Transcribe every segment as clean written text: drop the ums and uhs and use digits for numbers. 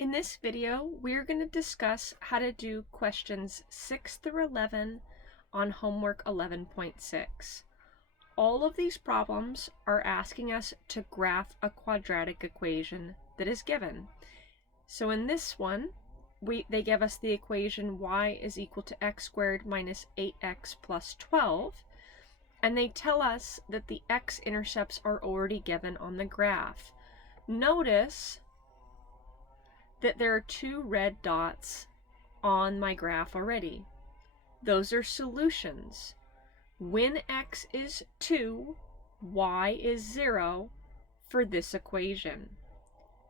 In this video, we're going to discuss how to do questions 6 through 11 on homework 11.6. All of these problems are asking us to graph a quadratic equation that is given. So in this one, they give us the equation y is equal to x squared minus 8x plus 12, and they tell us that the x-intercepts are already given on the graph. Notice that there are two red dots on my graph already. Those are solutions. When x is 2, y is 0 for this equation.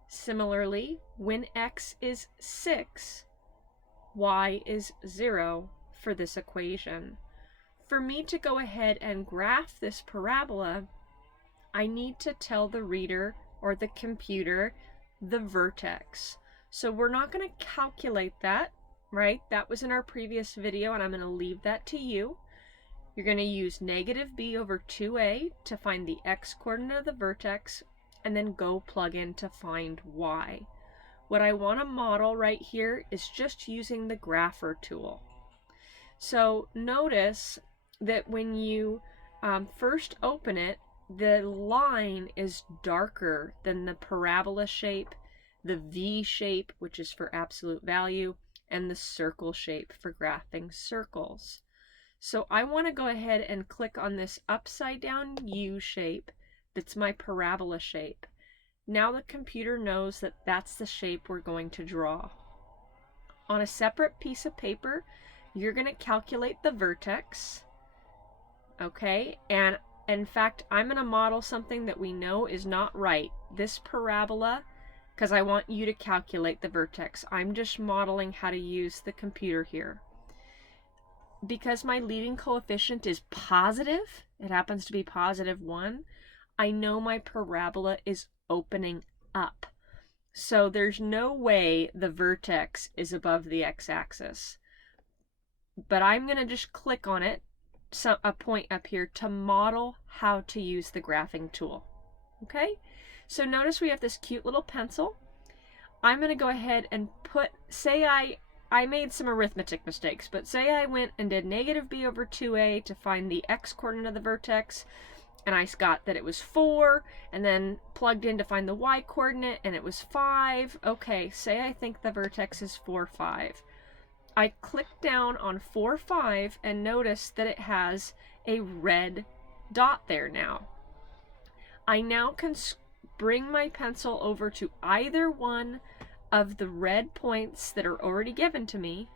Similarly, when x is 6, y is 0 for this equation. For me to go ahead and graph this parabola, I need to tell the reader or the computer the vertex. So we're not going to calculate that, right? That was in our previous video, and I'm going to leave that to you. You're going to use negative b over 2a to find the x-coordinate of the vertex, and then go plug in to find y. What I want to model right here is just using the grapher tool. So notice that when you first open it, the line is darker than the parabola shape, the V shape, which is for absolute value, and the circle shape for graphing circles. So I want to go ahead and click on this upside down U shape that's my parabola shape. Now the computer knows that that's the shape we're going to draw. On a separate piece of paper, you're going to calculate the vertex, okay? And in fact, I'm going to model something that we know is not right. This parabola, because I want you to calculate the vertex. I'm just modeling how to use the computer here. Because my leading coefficient is positive, it happens to be positive 1, I know my parabola is opening up. So there's no way the vertex is above the x-axis. But I'm going to just click on it, a point up here, to model how to use the graphing tool. Okay? So notice we have this cute little pencil. I'm going to go ahead and say I made some arithmetic mistakes, but say I went and did negative b over 2a to find the x-coordinate of the vertex, and I got that it was 4, and then plugged in to find the y-coordinate, and it was 5. Okay, say I think the vertex is 4, 5. I click down on 4, 5, and notice that it has a red dot there now. I now can bring my pencil over to either one of the red points that are already given to me,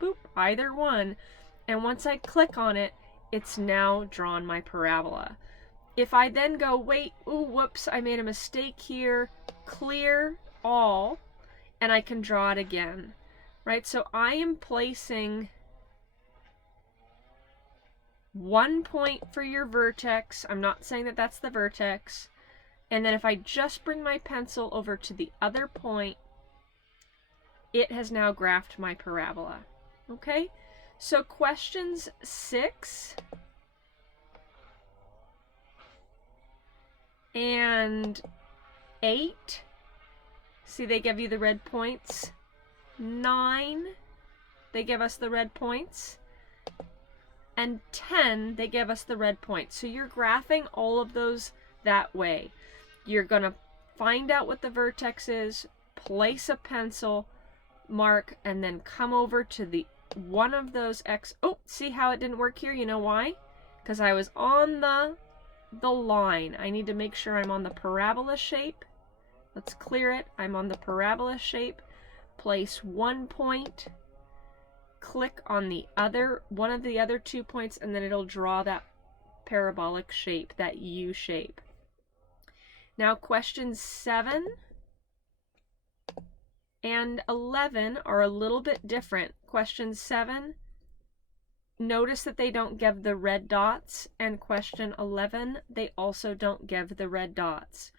boop, either one, and once I click on it, it's now drawn my parabola. If I then go, wait, ooh, whoops, I made a mistake here, clear all, and I can draw it again, right? So I am placing 1 point for your vertex. I'm not saying that that's the vertex. And then if I just bring my pencil over to the other point, it has now graphed my parabola. Okay? So questions 6 and 8, see, they give you the red points. 9, they give us the red points. And 10, they give us the red points. So you're graphing all of those that way. You're going to find out what the vertex is, place a pencil mark, and then come over to the one of those x. Oh, see how it didn't work here? You know why? Because I was on the line. I need to make sure I'm on the parabola shape. Let's clear it. I'm on the parabola shape. Place 1 point. Click on the other one of the other 2 points, and then it'll draw that parabolic shape, that U shape. Now questions 7 and 11 are a little bit different. Question 7, notice that they don't give the red dots, and question 11, they also don't give the red dots.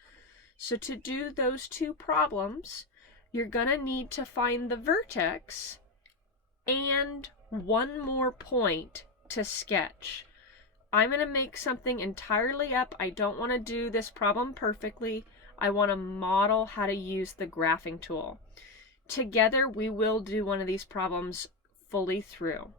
So to do those two problems, you're going to need to find the vertex and one more point to sketch. I'm going to make something entirely up. I don't want to do this problem perfectly. I want to model how to use the graphing tool. together we will do one of these problems fully through.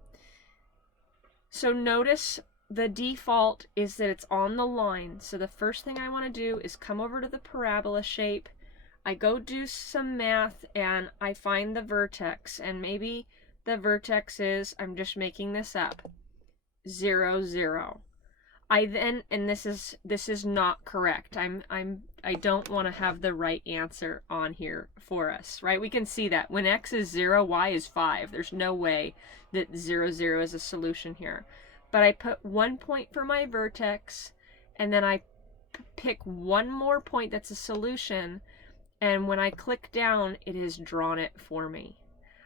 So notice the default is that it's on the line. So the first thing I want to do is come over to the parabola shape. I go do some math and I find the vertex, and maybe the vertex is, I'm just making this up, 0, 0. I then, and this is not correct. I don't want to have the right answer on here for us, right? We can see that when x is 0, y is 5. There's no way that 0, 0 is a solution here. But I put 1 point for my vertex, and then I pick one more point that's a solution, and when I click down, it has drawn it for me.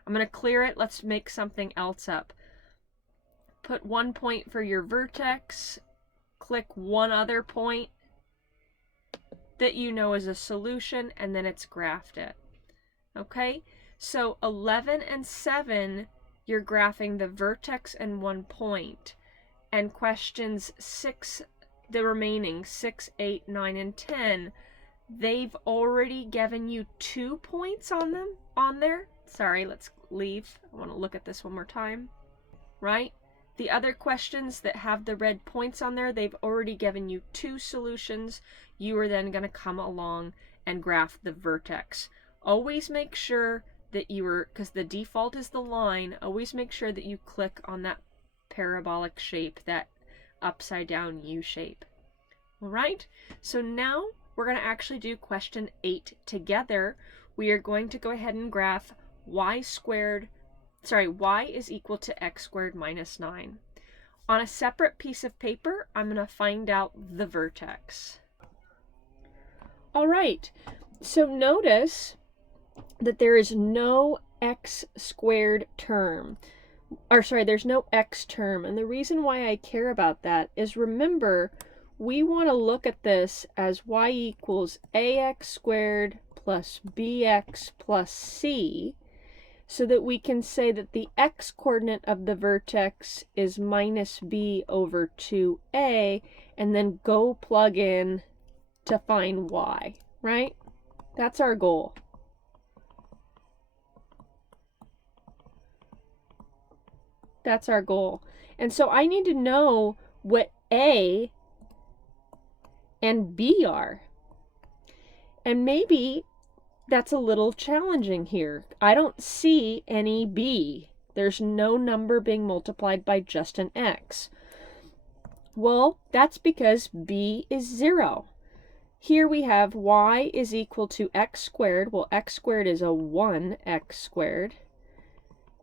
I'm going to clear it. Let's make something else up. Put 1 point for your vertex, click one other point that you know is a solution, and then it's graphed it. Okay, so 11 and 7, you're graphing the vertex and 1 point. And questions 6, the remaining 6, 8, 9, and 10, they've already given you 2 points on there. Sorry, let's leave. I want to look at this one more time. Right? The other questions that have the red points on there, they've already given you 2 solutions. You are then going to come along and graph the vertex. Always make sure that because the default is the line, always make sure that you click on that parabolic shape, that upside down U shape. All right, so now we're going to actually do question 8 together. We are going to go ahead and graph y is equal to x squared minus 9. On a separate piece of paper, I'm going to find out the vertex. All right, so notice that there is no x squared term. There's no x term. And the reason why I care about that is, remember, we want to look at this as y equals ax squared plus bx plus c, so that we can say that the x coordinate of the vertex is minus b over 2a, and then go plug in to find y, right? That's our goal. That's our goal. And so I need to know what A and B are. And maybe that's a little challenging here. I don't see any B. There's no number being multiplied by just an x. Well, that's because B is 0. Here we have y is equal to x squared. Well, x squared is a 1x squared.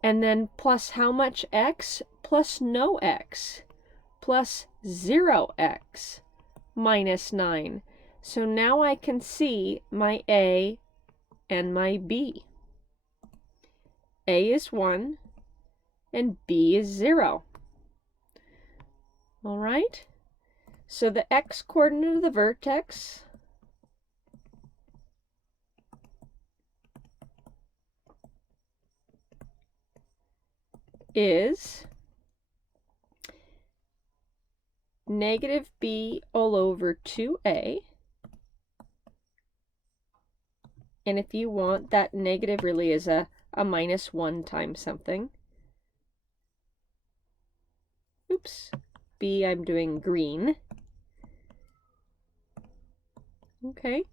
And then plus how much x? Plus no x, plus 0x minus 9. So now I can see my A and my B. A is 1 and B is 0. All right, so the x coordinate of the vertex is negative b all over 2a. And if you want, that negative really is a minus 1 times something. Oops, b I'm doing green. Okay,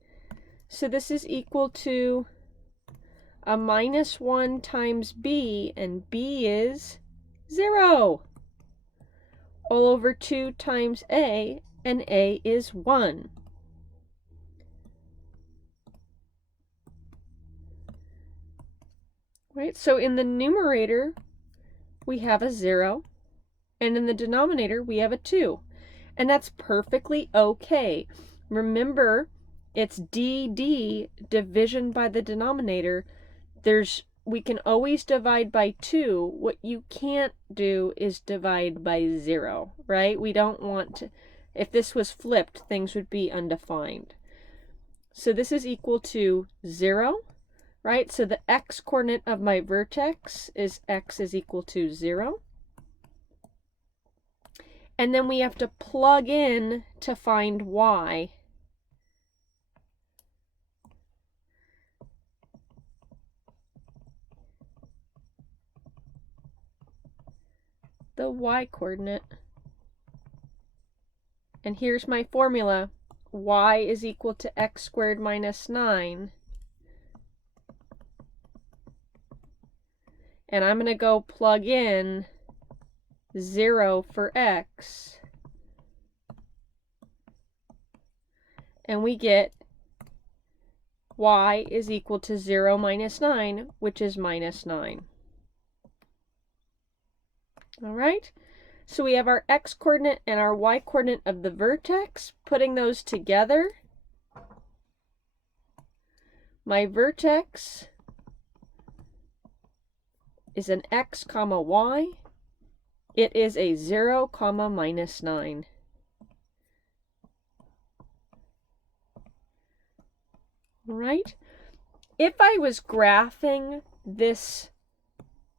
so this is equal to a minus 1 times b, and b is 0. All over 2 times a, and a is 1. Right, so in the numerator, we have a 0, and in the denominator, we have a 2. And that's perfectly okay. Remember, it's dd, division by the denominator. We can always divide by 2. What you can't do is divide by 0, right? We don't want to, if this was flipped, things would be undefined. So this is equal to 0, right? So the x coordinate of my vertex is x is equal to 0. And then we have to plug in to find y. the y-coordinate. And here's my formula. Y is equal to x squared minus 9. And I'm going to go plug in 0 for x. And we get y is equal to 0 minus 9, which is minus 9. All right, so we have our x-coordinate and our y-coordinate of the vertex. Putting those together, my vertex is an x comma y. It is a 0 comma minus 9. All right, if I was graphing this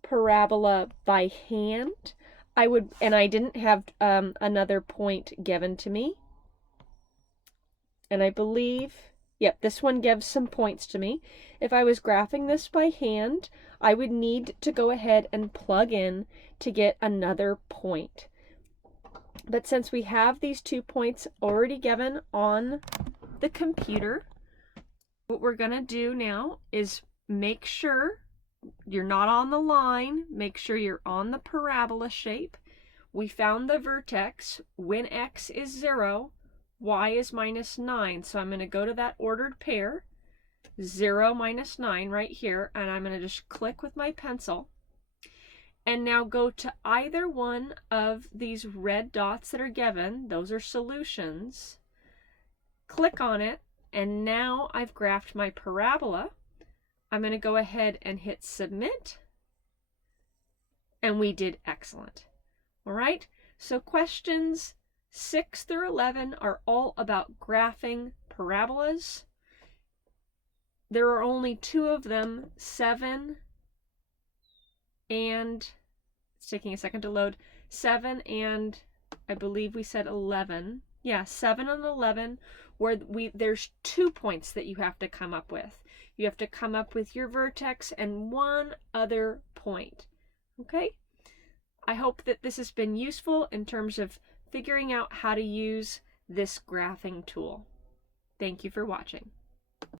parabola by hand, I would, and I didn't have another point given to me, and I believe, yep, this one gives some points to me. If I was graphing this by hand, I would need to go ahead and plug in to get another point. But since we have these 2 points already given on the computer, what we're going to do now is make sure you're not on the line. Make sure you're on the parabola shape. We found the vertex. When x is 0, y is minus 9. So I'm going to go to that ordered pair, 0 minus 9 right here, and I'm going to just click with my pencil. And now go to either one of these red dots that are given. Those are solutions. Click on it, and now I've graphed my parabola. I'm going to go ahead and hit submit, and we did excellent. All right, so questions 6 through 11 are all about graphing parabolas. There are only 2 of them, 7 and, it's taking a second to load, 7 and I believe we said 11. Yeah, 7 and 11, where there's 2 points that you have to come up with. You have to come up with your vertex and one other point. Okay? I hope that this has been useful in terms of figuring out how to use this graphing tool. Thank you for watching.